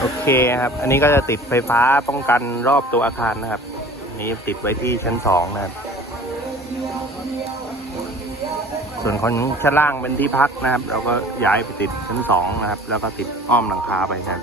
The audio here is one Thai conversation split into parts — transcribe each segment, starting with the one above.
โอเคครับ อันนี้ก็จะติดไฟฟ้าป้องกันรอบตัวอาคารนะครับน,นี้ติดไว้ที่ชั้นสองนะครับ ส่วนของชั้นล่างเป็นที่พักนะครับ เราก็ย้ายไปติดชั้นสองนะครับ แล้วก็ติดอ้อมหลังคาไปนะครับ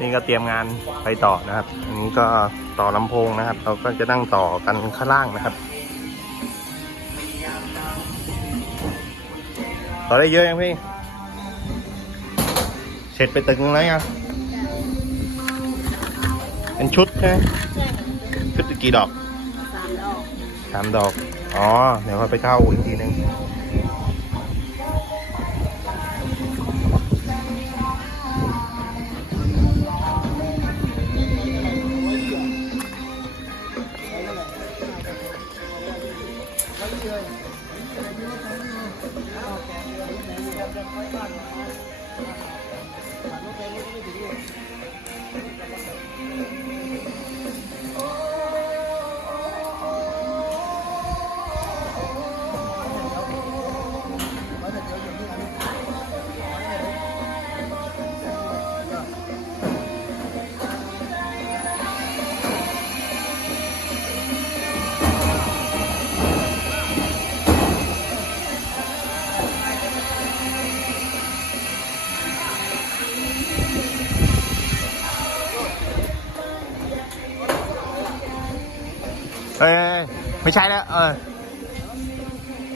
นี่ก็เตรียมงานไปต่อนะครับ อันนี้ก็ต่อลำโพงนะครับ เราก็จะนั่งต่อกันข้างล่างนะครับ ต่อได้เยอะยังพี่ เสร็จไปตึกนึงแล้วยังเป็นชุดใช่ไหมชุดกี่ดอกสามดอกสามดอกอ๋อ เดี๋ยวเราไปเข้าอีกทีหนึ่ง Thank you. เอ้ยไม่ใช่แล้วเออ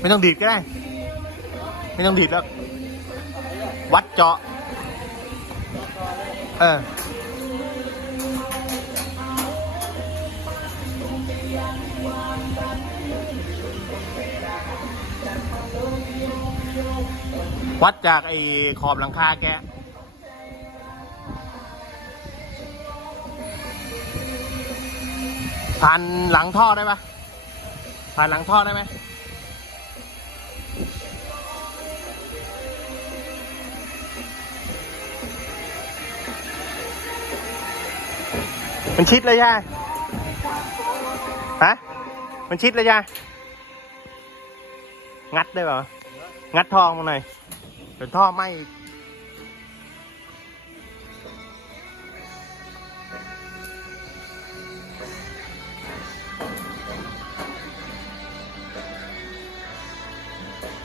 ไม่ต้องดีดก็ได้ ไม่ต้องดีดแล้ววัดเจาะ เออวัดจากไอ้ขอบหลังคาแก ผ่านหลังท่อได้ปะผ่านหลังท่อได้ไหมมันชิดเลยใช่ไหมฮะ มันชิดเลยใช่ไหมงัดได้เปล่างัดท่อมาหน่อยเดี๋ยวท่อไหมอีก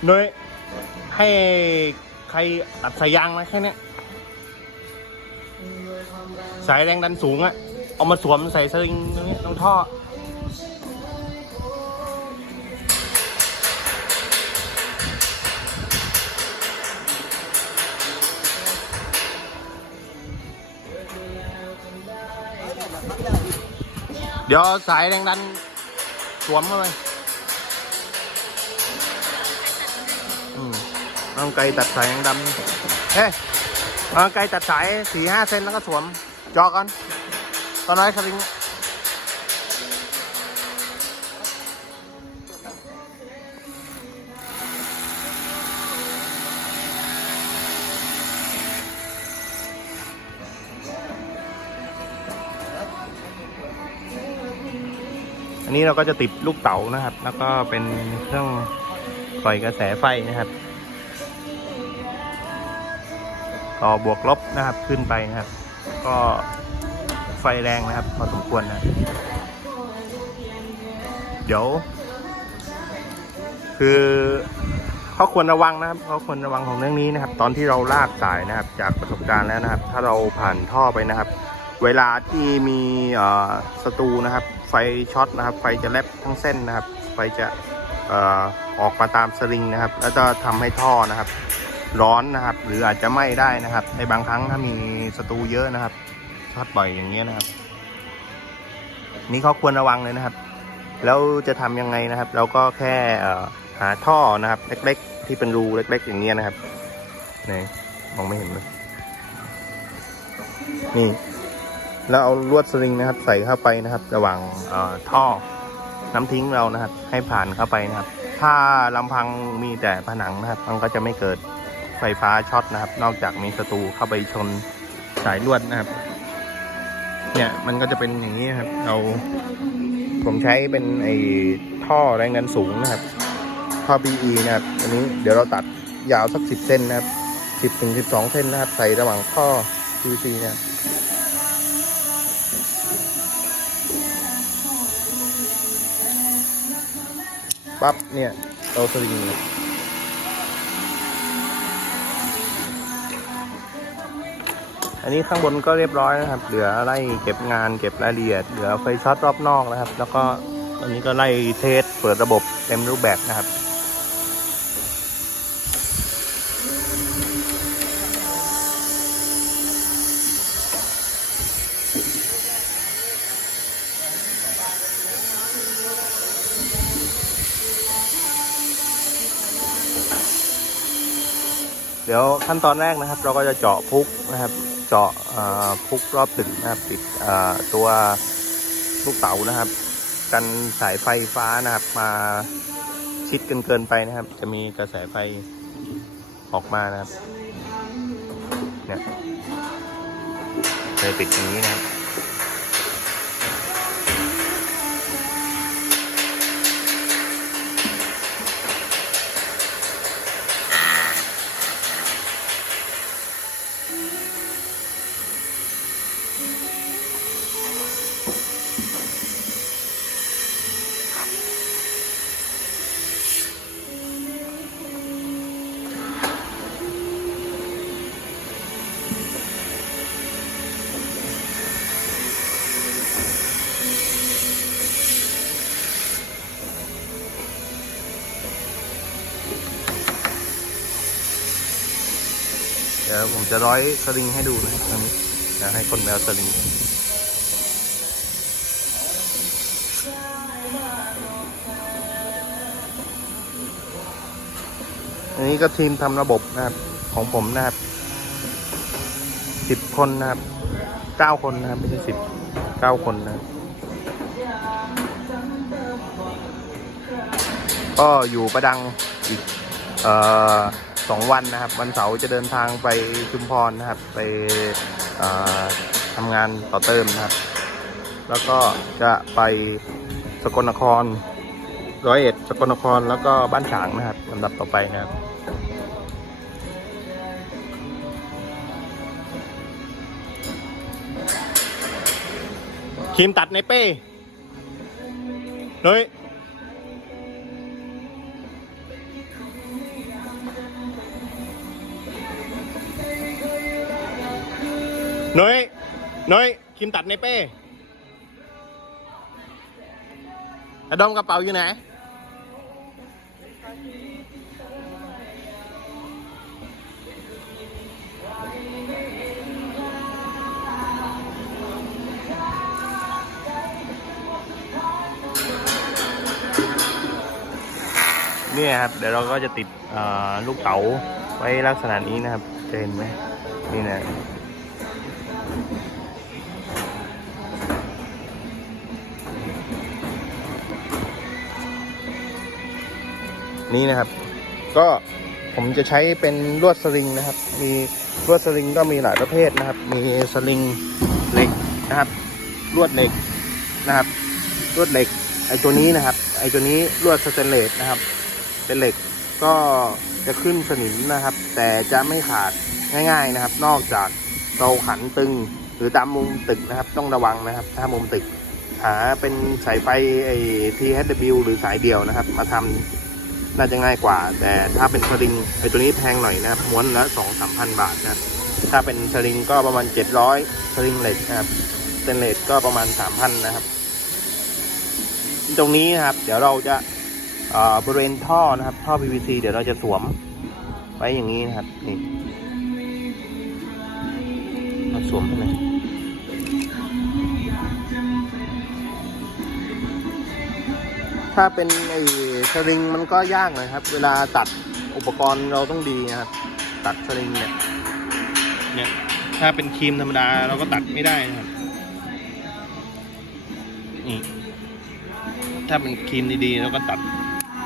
นุ้ยให้ใครตัดสายยางมาแค่เนี้ยสายแรงดันสูงอะเอามาสวมใส่สลิงตรงนี้ตรงท่อ เดี๋ยวสายแรงดันสวมเข้าไป เอาไกลตัดสายยางดำเฮ้ยเอาไกลตัดสายสี่ห้าเซนแล้วก็สวม จอกันตอนน้อยสลิงอันนี้เราก็จะติดลูกเต๋านะครับ แล้วก็เป็นเครื่องปล่อยกระแสไฟนะครับ ต่อบวกลบนะครับขึ้นไปนะครับ ก็ไฟแรงนะครับพอสมควรนะ เดี๋ยว คือข้อควรระวังนะครับข้อควรระวังของเรื่องนี้นะครับ ตอนที่เราลากสายนะครับ จากประสบการณ์แล้วนะครับ ถ้าเราผ่านท่อไปนะครับ เวลาที่มีอ่อศัตรูนะครับ ไฟช็อตนะครับ ไฟจะแลบทั้งเส้นนะครับ ไฟจะเอ่อออกมาตามสลิงนะครับ แล้วจะทำให้ท่อนะครับ ร้อนนะครับ หรืออาจจะไหม้ได้นะครับในบางครั้งถ้ามีศัตรูเยอะนะครับช็อตบ่อยอย่างเงี้ยนะครับ นี่เขาควรระวังเลยนะครับ แล้วจะทำยังไงนะครับ เราก็แค่หาท่อนะครับเล็ก ๆ ที่เป็นรูเล็ก ๆ อย่างเงี้ยนะครับไหนมองไม่เห็นเลยนี่ แล้วเอาลวดสลิงนะครับ ใส่เข้าไปนะครับ ระหว่างท่อน้ำทิ้งเรานะครับ ให้ผ่านเข้าไปนะครับ ถ้าลำพังมีแต่ผนังนะครับ มันก็จะไม่เกิด ไฟฟ้าช็อตนะครับ นอกจากมีศัตรูเข้าไปชนสายลวดนะครับ เนี่ยมันก็จะเป็นอย่างนี้ครับ เราผมใช้เป็นไอ้ท่อแรงดันสูงนะครับ ท่อ PE นะครับ อันนี้เดี๋ยวเราตัดยาวสักสิบเส้นนะครับสิบถึงสิบสองเส้นนะครับ ใส่ระหว่างท่อ PVC นะปั๊บเนี่ยเราสลิง อันนี้ข้างบนก็เรียบร้อยนะครับ เหลือไล่เก็บงานเก็บรายละเอียด เหลือไฟช็อตรอบนอกนะครับ แล้วก็อันนี้ก็ไล่เทสเปิดระบบเต็มรูปแบบนะครับเดี๋ยวขั้นตอนแรกนะครับ เราก็จะเจาะพุกนะครับ เจาะพุกรอบตึกนะครับปิดตัวลูกเต๋านะครับ กันสายไฟฟ้านะครับ มาชิดกันเกินไปนะครับ จะมีกระแสไฟออกมานะครับเนี่ยเลยปิดอย่างนี้นะครับ ดี๋ยวผมจะร้อยสลิงให้ดูนะครับตอนนี้เดี๋ยวให้คนแมวสลิงอันนี้ก็ทีมทำระบบนะครับของผมนะครับสิบคนนะครับเก้าคนนะครับไม่ใช่สิบเก้าคนนะครับก็อยู่ประดังอีก เอ่อ สองวันนะครับ วันเสาร์จะเดินทางไปชุมพรนะครับ ไปทำงานต่อเติมนะครับ แล้วก็จะไปสกลนครร้อยเอ็ดสกลนครแล้วก็บ้านฉางนะครับลำดับต่อไปนะครับคีมตัดในเป้เฮ้ย น้อยหน้อยครีมตัดในเป้อะดอมกระเป๋าอยู่ไหน เนี่ยครับ เดี๋ยวเราก็จะติดลูกเต๋าไว้ลักษณะนี้นะครับ จะเห็นไหมนี่นะ นี่นะครับ ก็ผมจะใช้เป็นลวดสลิงนะครับ มีลวดสลิงก็มีหลายประเภทนะครับ มีสลิงเหล็กนะครับ ลวดเหล็กนะครับ ลวดเหล็กไอตัวนี้นะครับ ไอตัวนี้ลวดสเตนเลสนะครับ เป็นเหล็กก็จะขึ้นสนิมนะครับ แต่จะไม่ขาดง่าย ๆนะครับ นอกจากเราขันตึงหรือตามมุมตึกนะครับ ต้องระวังนะครับ ถ้ามุมตึกหาเป็นสายไฟไอ้ THW หรือสายเดียวนะครับ มาทำ น่าจะง่ายกว่า แต่ถ้าเป็นสลิงไอตัวนี้แพงหน่อยนะครับม้วนละสองสามพันบาทนะถ้าเป็นสลิงก็ประมาณเจ็ดร้อยสลิงเหล็กนะครับสเตนเลสก็ประมาณสามพันนะครับ ตรงนี้นะครับ เดี๋ยวเราจะบริเวณท่อนะครับ ท่อ PVC เดี๋ยวเราจะสวมไว้อย่างนี้นะครับนี่เราสวมให้เลยถ้าเป็นไอ้ สลิงมันก็ยากหน่อยครับ เวลาตัดอุปกรณ์เราต้องดีนะครับ ตัดสลิงเนี่ยเนี่ยถ้าเป็นครีมธรรมดาเราก็ตัดไม่ได้นะครับนี่ถ้าเป็นครีมดีๆแล้วก็ตัด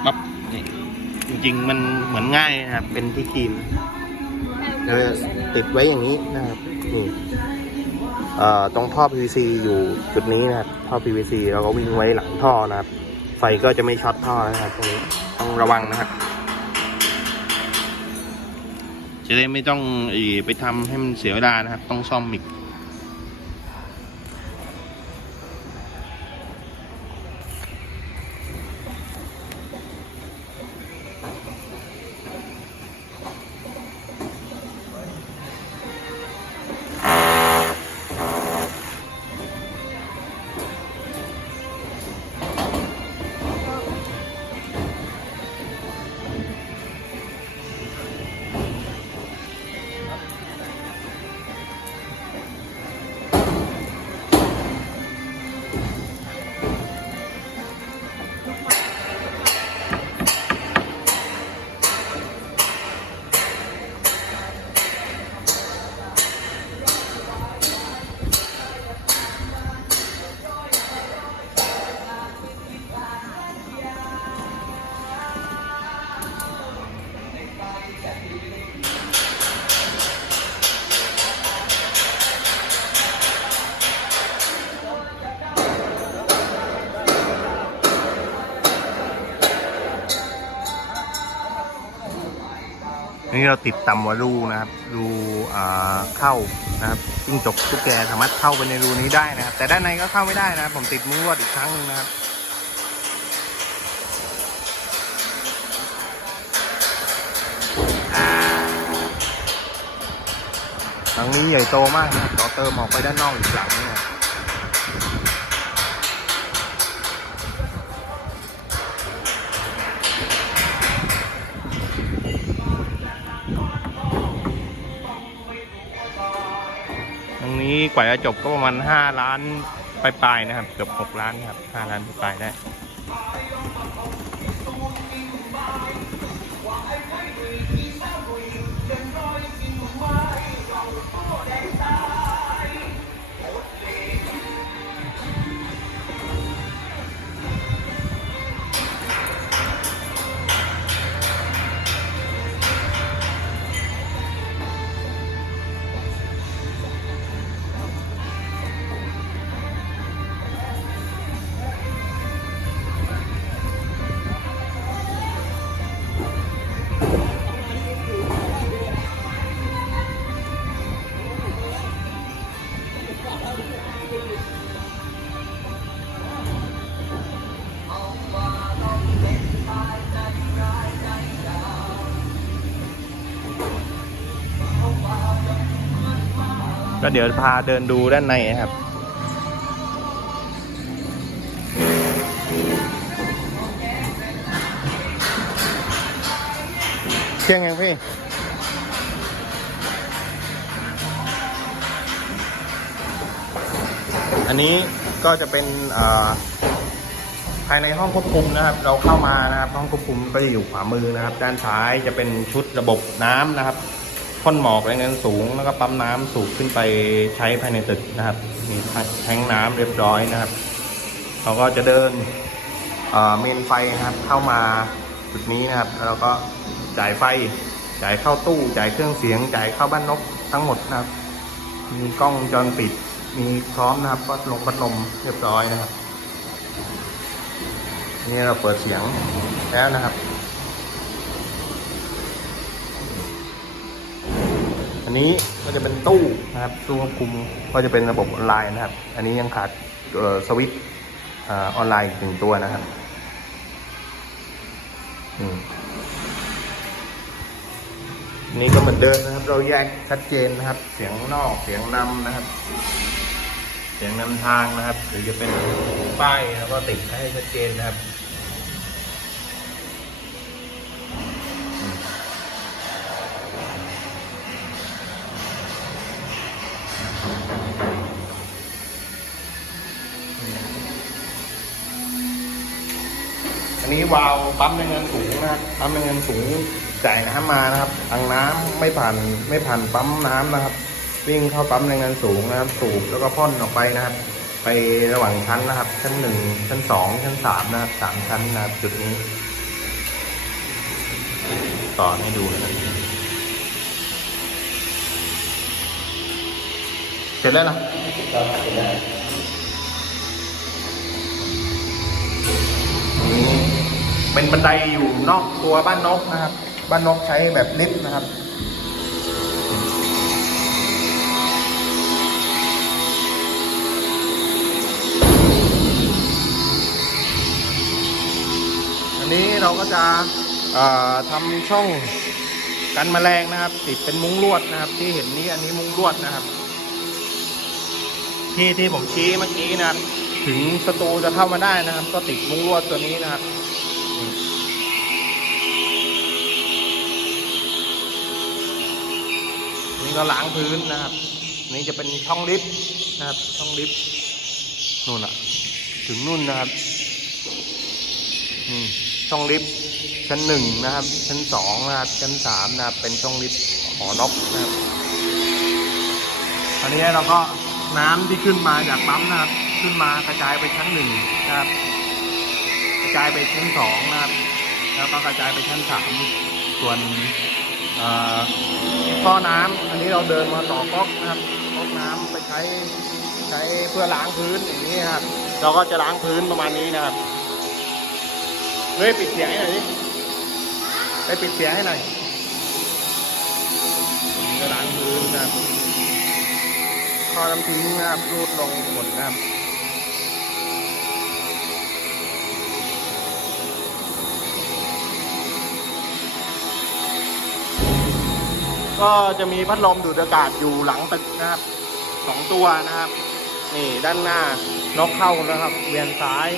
ปั๊บนี่จริงๆมันเหมือนง่ายนะครับ เป็นที่ครีมเออติดไว้อย่างนี้นะครับนี่เอ่อตรงท่อ PVC อยู่จุดนี้นะครับ ท่อ PVC เราก็วิ่งไว้หลังท่อนะครับไฟก็จะไม่ช็อตท่อนะครับตรงนี้ต้องระวังนะครับ จะได้ไม่ต้องอไปทำให้มันเสียเวลานะครับ ต้องซ่อมอีก นี่เราติดตำวารูนะครับรูเข้านะครับจิ้งจกตุ๊กแกสามารถเข้าไปในรูนี้ได้นะครับ แต่ด้านในก็เข้าไม่ได้นะครับ ผมติดมุ้งลวดอีกครั้งนึงนะครับหลังนี้ใหญ่โตมากนะครับต่อเติมออกไปด้านนอกอีกหลังนี่ยตรง นี้กว่าจะจบก็ประมาณห้าล้านปลายๆนะครับเกือบหกล้านครับห้าล้านปลายๆได้ ก็เดี๋ยวพาเดินดูด้านในนะครับเที่ยงยังพี่อันนี้ก็จะเป็นภายในห้องควบคุมนะครับ เราเข้ามานะครับ ห้องควบคุมก็จะอยู่ขวามือนะครับ ด้านซ้ายจะเป็นชุดระบบน้ำนะครับ พ่นหมอกแรงดันสูง แล้วก็ปั๊มน้ำสูบขึ้นไปใช้ภายในตึกนะครับ มีแทงน้ำเรียบร้อยนะครับ เราก็จะเดินเมนไฟนะครับ เข้ามาจุดนี้นะครับ แล้วก็จ่ายไฟ จ่ายเข้าตู้ จ่ายเครื่องเสียง จ่ายเข้าบ้านนกทั้งหมดนะครับ มีกล้องวงจรปิด มีพร้อมนะครับก็ลงพัดลมเรียบร้อยนะครับ นี่เราเปิดเสียงแล้วนะครับ นนี้ก็จะเป็นตู้นะครับตู้ควบคุมก็จะเป็นระบบออนไลน์นะครับ อันนี้ยังขาดสวิตช์ออนไลน์อีกหนึ่งตัวนะครับนนี่ก็เหมือนเดิมนะครับ เราแยกชัดเจนนะครับ เสียงนอกเสียงนำนะครับ เสียงนำทางนะครับ หรือจะเป็นป้ายแล้วก็ติดให้ชัดเจนนะครับ นี้วาล์วปั๊มในเงินสูงนะครับปั๊มในเงินสูงจ่ายน้ำมานะครับทางน้ำไม่ผ่านไม่ผ่านปั๊มน้ำนะครับ วิ่งเข้าปั๊มในเงินสูงนะครับ สูบแล้วก็พ่นออกไปนะครับ ไประหว่างชั้นนะครับ ชั้นหนึ่งชั้นสองชั้นสามนะครับสามชั้นนะครับจุดนี้ ต่อให้ดูนะครับเสร็จแล้วนะนี่ เป็นบันไดอยู่นอกตัวบ้านนกนะครับ บ้านนกใช้แบบลิฟต์นะครับ อันนี้เราก็จะทำช่องกันแมลงนะครับ ติดเป็นมุ้งลวดนะครับ ที่เห็นนี้อันนี้มุ้งลวดนะครับ ที่ที่ผมชี้เมื่อกี้นะครับ ถึงศัตรูจะเข้ามาได้นะครับ ก็ติดมุ้งลวดตัวนี้นะครับ ก็ล้างพื้นนะครับ นี่จะเป็นช่องลิฟต์นะครับ ช่องลิฟต์นู่นอะถึงนู่นนะครับอืมช่องลิฟต์ชั้นหนึ่งนะครับ ชั้นสองนะครับ ชั้นสามนะครับ เป็นช่องลิฟต์หอนกนะครับตอนนี้เราก็น้ำที่ขึ้นมาจากปั๊มนะครับ ขึ้นมากระจายไปชั้นหนึ่งนะครับ กระจายไปชั้นสองนะครับ แล้วก็กระจายไปชั้นสามส่วน ท่อน้ำอันนี้เราเดินมาต่อก๊อกนะครับก๊อกน้ำไปใช้ใช้เพื่อล้างพื้นอย่างนี้ครับ เราก็จะล้างพื้นประมาณนี้นะครับเฮ้ยปิดเสียงให้หน่อยดิไปปิดเสียงให้หน่อยนี่ก็ล้างพื้นนะครับท่อน้ำทิ้งนะครับรูดลงหมดนะครับ ก็จะมีพัดลมดูดอากาศอยู่หลังตึกนะครับสองตัวนะครับ นี่ด้านหน้านกเข้านะครับ เวียนซ้าย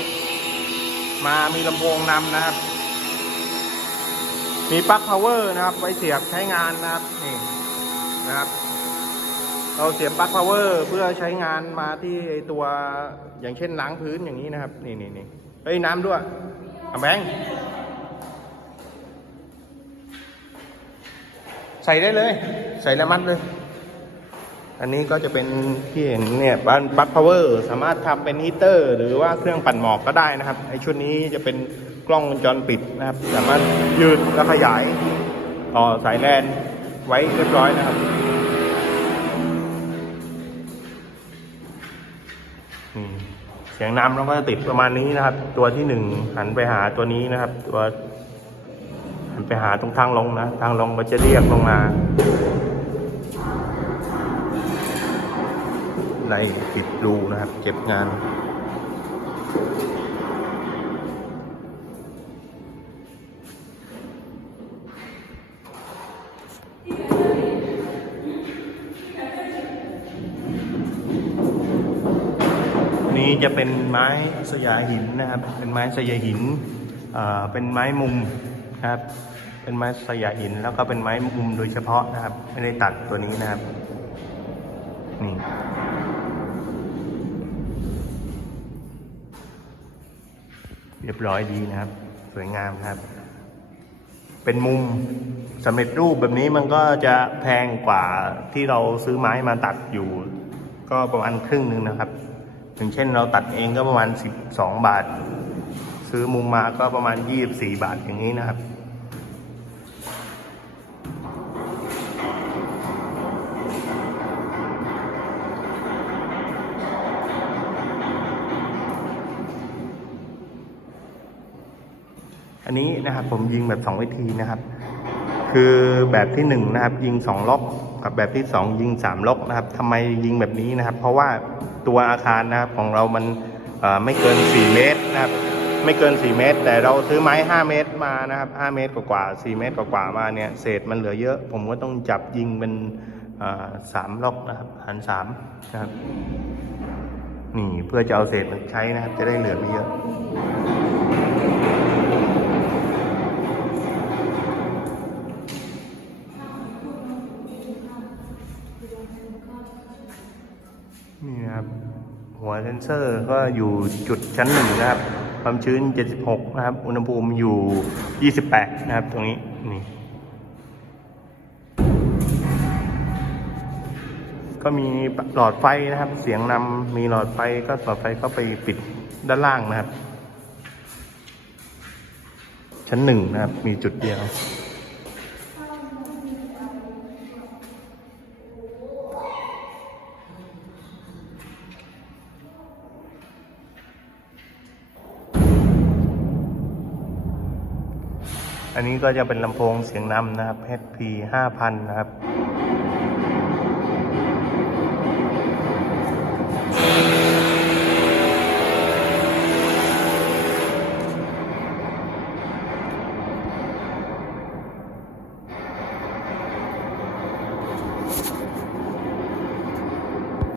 มามีลำโพงนำนะครับ มีปลั๊กพาวเวอร์นะครับ ไว้เสียบใช้งานนะครับนี่นะครับ เราเสียบปลั๊กพาวเวอร์เพื่อใช้งานมาที่ตัวอย่างเช่นล้างพื้นอย่างนี้นะครับ นี่นี่นี่เฮ้ยน้ำด้วยอะแบงค์ ใส่ได้เลย ใส่ล้วมัดเลย อันนี้ก็จะเป็นที่เห็นเนี่ยบ้านปลั๊กพาวเวอร์สามารถทำเป็นฮีเตอร์ หรือว่าเครื่องปั่นหมอกก็ได้นะครับไอชุดนี้จะเป็นกล้องวงจรปิดนะครับ สามารถยืดและขยายต่อสายแลนไว้เรียบร้อยนะครับเสียงน้ำเราก็จะติดประมาณนี้นะครับ ตัวที่หนึ่งหันไปหาตัวนี้นะครับ ตัว ไปหาตรงทางลงนะ ทางลงก็จะเรียกลงมาไล่ปิดรูนะครับ เก็บงาน นี้จะเป็นไม้สยาหินนะครับ เป็นไม้สยาหินเอ่อเป็นไม้มุมครับ เป็นไม้สยาหินแล้วก็เป็นไม้มุมโดยเฉพาะนะครับ ไม่ได้ตัดตัวนี้นะครับ นี่ เรียบร้อยดีนะครับ สวยงามครับ เป็นมุมสำเร็จรูปแบบนี้มันก็จะแพงกว่าที่เราซื้อไม้มาตัดอยู่ ก็ประมาณครึ่งหนึ่งนะครับอย่างเช่นเราตัดเองก็ประมาณ 12 บาท ซื้อมุมมาก็ประมาณ 24 บาทอย่างนี้นะครับ นนี้นะครับ ผมยิงแบบสองวิธีนะครับ คือแบบที่หนึ่งนะครับ ยิงสองล็อก กับแบบที่สองยิงสามล็อกนะครับทำไมยิงแบบนี้นะครับ เพราะว่าตัวอาคารนะครับของเรามันไม่เกิน 4 เมตรนะครับ ไม่เกิน 4 เมตร แต่เราซื้อไม้ 5 เมตรมานะครับ 5 เมตรกว่าๆ4เมตรกว่าๆมาเนี่ยเศษมันเหลือเยอะ ผมก็ต้องจับยิงเป็นสามล็อกนะครับหันสามนะครับนี่เพื่อจะเอาเศษมันใช้นะครับ จะได้เหลือไม่เยอะ หัวเซนเซอร์ก็อยู่จุดชั้นหนึ่งนะครับ ความชื้น 76 นะครับ อุณหภูมิอยู่ 28 นะครับ ตรงนี้นี่ก็มีหลอดไฟนะครับ เสียงนำมีหลอดไฟก็หลอดไฟก็ไปปิดด้านล่างนะครับ ชั้นหนึ่งนะครับ มีจุดเดียว นี้ก็จะเป็นลำโพงเสียงนำนะครับ HP 5000 นะครับ